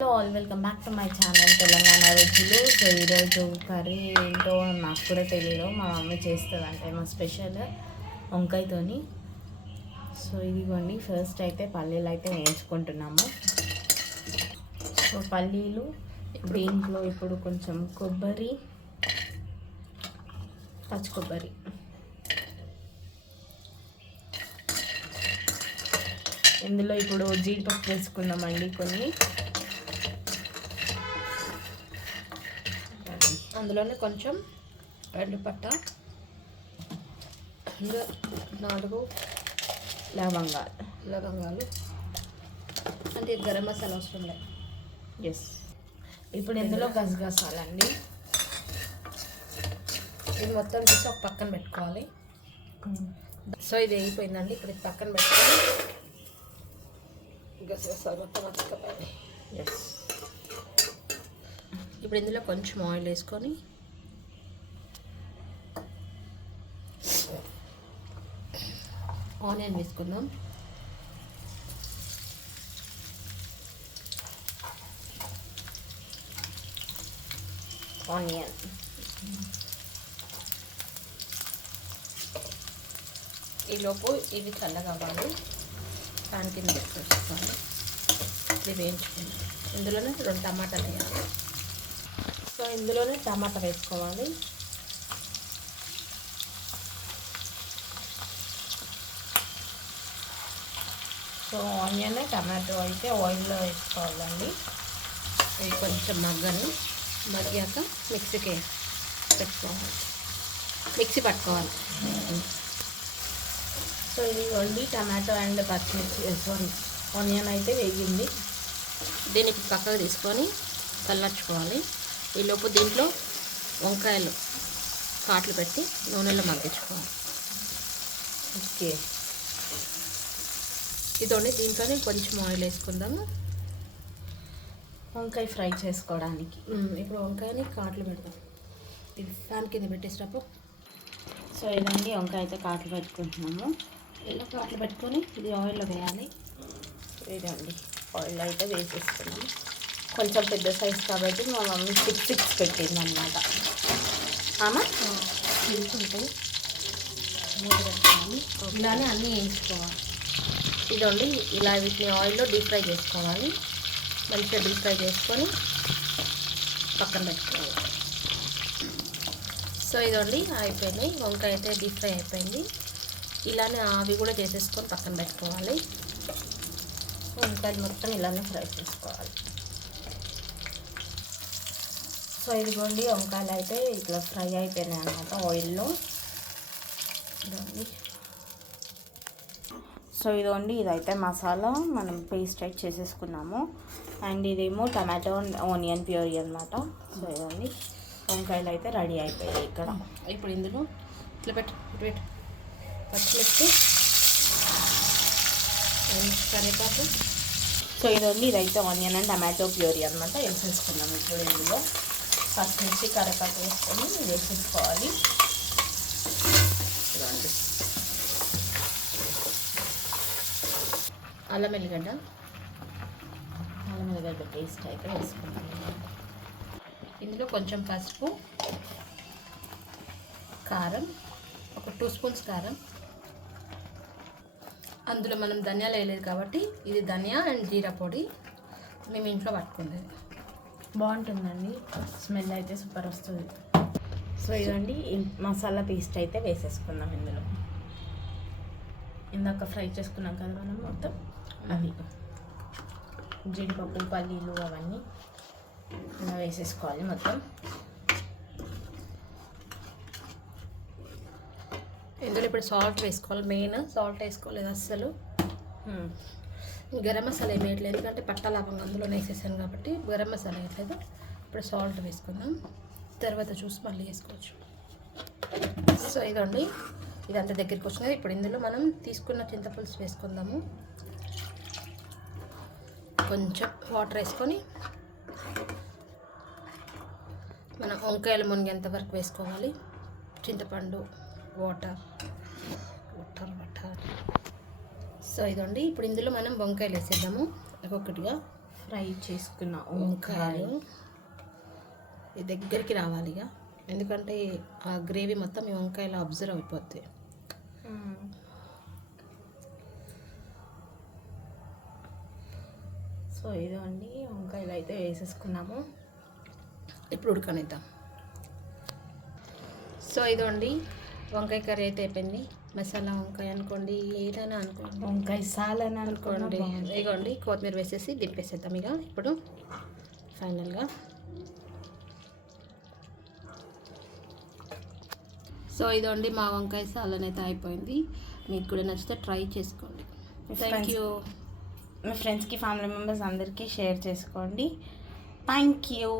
Hello all welcome back to my channel Telangana రుచులు so ఈరోజు curry ఏంటో నాకు కూడా తెలియదు మా మమ్మీ చేస్తుంది అంటే మా స్పెషల్ వంకాయతోని. సో ఇదిగోండి ఫస్ట్ అయితే పల్లీలు అయితే వేయించుకుంటున్నాము. సో పల్లీలు దీంట్లో ఇప్పుడు కొంచెం కొబ్బరి పచ్చి కొబ్బరి. ఇందులో ఇప్పుడు జీడిపప్పు వేసుకుందామండి కొన్ని. అందులోనే కొంచెం పట్ట ఇంకా నాలుగు లవంగాలు. లవంగాలు. అంటే గరం మసాలా అవసరం లేదు. ఎస్ ఇప్పుడు ఇందులో గసగసాలండి. ఇది మొత్తం తీసి ఒక పక్కన పెట్టుకోవాలి. సో ఇది అయిపోయిందండి. ఇప్పుడు ఇది పక్కన పెట్టుకొని గసగసాలు మొత్తం వచ్చుకోవాలి ఎస్ ఇప్పుడు ఇందులో కొంచెం ఆయిల్ వేసుకొని ఆనియన్ వేసుకుందాం. ఆనియన్. ఈలోపు ఇవి చల్లగా అవ్వాలి. దాని కింద పెట్టుకోవాలి. వేయించుకుందాం. ఇందులోనే రెండు టమాటాలు వేయాలి. సో ఇందులోనే టమాటా వేసుకోవాలి. సో ఆనియన్ టమాటో అయితే ఆయిల్లో వేసుకోవాలండి. ఇవి కొంచెం మగ్గను మగ్గాక మిక్సీకి పెట్టుకోవాలి. మిక్సీ పట్టుకోవాలి. సో ఇది ఓన్లీ టమాటో అండ్ పచ్చిమిర్చి సారీ ఆనియన్ అయితే వేగింది. దీనికి పక్కకు తీసుకొని కల్లర్చుకోవాలి. ఈలోపు దీంట్లో వంకాయలు కాట్లు పెట్టి నూనెలో మగ్గించుకోవాలి. ఓకే. ఇదండి దీంట్లోనే కొంచెం ఆయిల్ వేసుకుందాము. వంకాయ ఫ్రై చేసుకోవడానికి. ఇప్పుడు వంకాయని కాట్లు పెడదాం. ఇది ఫ్యాన్ కింద పెట్టేసినప్పుడు. సో ఇదండి వంకాయ అయితే కాట్లు పెట్టుకుంటున్నాము. ఇలా కాట్లు పెట్టుకొని ఇది ఆయిల్లో వేయాలి. ఇదండి. ఆయిల్ అయితే వేసేసుకున్నాము కొంచెం పెద్ద సైజ్ కాబట్టి మా మమ్మీ సిక్స్ సిక్స్ పెట్టింది అనమాట ఆమా తీసుకుంటాయి ఇలానే అన్నీ వేయించుకోవాలి. ఇదండి ఇలా వీటిని ఆయిల్లో డీప్ ఫ్రై చేసుకోవాలి. మంచిగా డీప్ ఫ్రై చేసుకొని పక్కన పెట్టుకోవాలి. సో ఇదండి అయిపోయినాయి వంకాయ అయితే డీప్ ఫ్రై అయిపోయింది. ఇలానే అవి కూడా చేసేసుకొని పక్కన పెట్టుకోవాలి. వంకాయలు మొత్తం ఇలానే ఫ్రై చేసుకోవాలి. సో ఇదిగోండి వంకాయలు అయితే ఇట్లా ఫ్రై అయిపోయినాయి అనమాట ఆయిల్లో. ఇదండి సో ఇదిగోండి ఇదైతే మసాలా మనం పేస్ట్ అయితే చేసేసుకున్నాము. అండ్ ఇదేమో టమాటో ఆనియన్ ప్యూరీ అనమాట సో ఇదండి వంకాయలు అయితే రెడీ అయిపోయాయి ఇక్కడ. ఇప్పుడు ఇందులో ఇట్లా పెట్టు ఇటు పెట్టు. పచ్చిమిర్చి కరివేపాకు. సో ఇదండి ఇదైతే ఆనియన్ అండ్ టమాటో ప్యూరీ అనమాట వేసేసుకున్నాము ఇప్పుడు ఇందులో. పచ్చిమిర్చి కరివేపాకు వేసుకొని వేసేసుకోవాలి. అల్లం ఎల్లిగడ్డ. అల్లం వెల్లిగడ్డ పేస్ట్ అయితే వేసుకుంటాను ఇందులో కొంచెం పసుపు కారం ఒక టూ స్పూన్స్ కారం. అందులో మనం ధనియాలు వేయలేదు కాబట్టి ఇది ధనియా అండ్ జీరా పొడి. మేము ఇంట్లో పట్టుకుంది. బాగుంటుందండి. స్మెల్ అయితే సూపర్ వస్తుంది. సో ఇదండి మసాలా పేస్ట్ అయితే వేసేసుకుందాం ఇందులో. ఇందాక ఫ్రై చేసుకున్నాం కదా మనం మొత్తం. అవి. జీడిపప్పు పల్లీలు అవన్నీ ఇలా వేసేసుకోవాలి మొత్తం. ఇందులో ఇప్పుడు సాల్ట్ వేసుకోవాలి. మెయిన్ సాల్ట్ వేసుకోలేదు అస్సలు. గరం మసాలా ఏమి వేయట్లేదు. ఎందుకంటే పట్ట లవంగా అందులో వేసేసాను కాబట్టి గరం మసాలా వేయట్లేదు. ఇప్పుడు సాల్ట్ వేసుకుందాం. తర్వాత చూసి మళ్ళీ వేసుకోవచ్చు. సో ఇదండి ఇదంతా దగ్గరికి వచ్చినది ఇప్పుడు ఇందులో మనం తీసుకున్న చింతపులుసు వేసుకుందాము. కొంచెం వాటర్ వేసుకొని మనం వంకాయలు మునిగేంత వరకు వేసుకోవాలి. చింతపండు వాటర్ వాటర్ సో ఇదండి. ఇప్పుడు ఇందులో మనం వంకాయలు వేసేద్దాము. ఒక్కొక్కటిగా ఫ్రై చేసుకున్న వంకాయ వంకాయలు. దగ్గరికి రావాలి ఇక. ఎందుకంటే ఆ గ్రేవీ మొత్తం ఈ వంకాయలో అబ్జర్వ్ అయిపోద్ది. సో ఇదో అండి వంకాయలు అయితే వేసేసుకున్నాము. ఇప్పుడు ఉడకనిద్దాం. సో ఇదండి వంకాయ కర్రీ అయితే అయిపోయింది. మసాలా వంకాయ అనుకోండి ఏదైనా అనుకోండి. వంకాయ సాలని అనుకోండి అనుకోండి. ఇగోండి కొత్తిమీర వేసేసి దింపేసేద్దాం ఇక. ఇప్పుడు ఫైనల్గా. సో ఇదండి మా వంకాయ సాలన్ అయితే అయిపోయింది. మీకు కూడా నచ్చితే ట్రై చేసుకోండి. థ్యాంక్ యూ మీ ఫ్రెండ్స్కి ఫ్యామిలీ మెంబర్స్ అందరికీ షేర్ చేసుకోండి. Thank you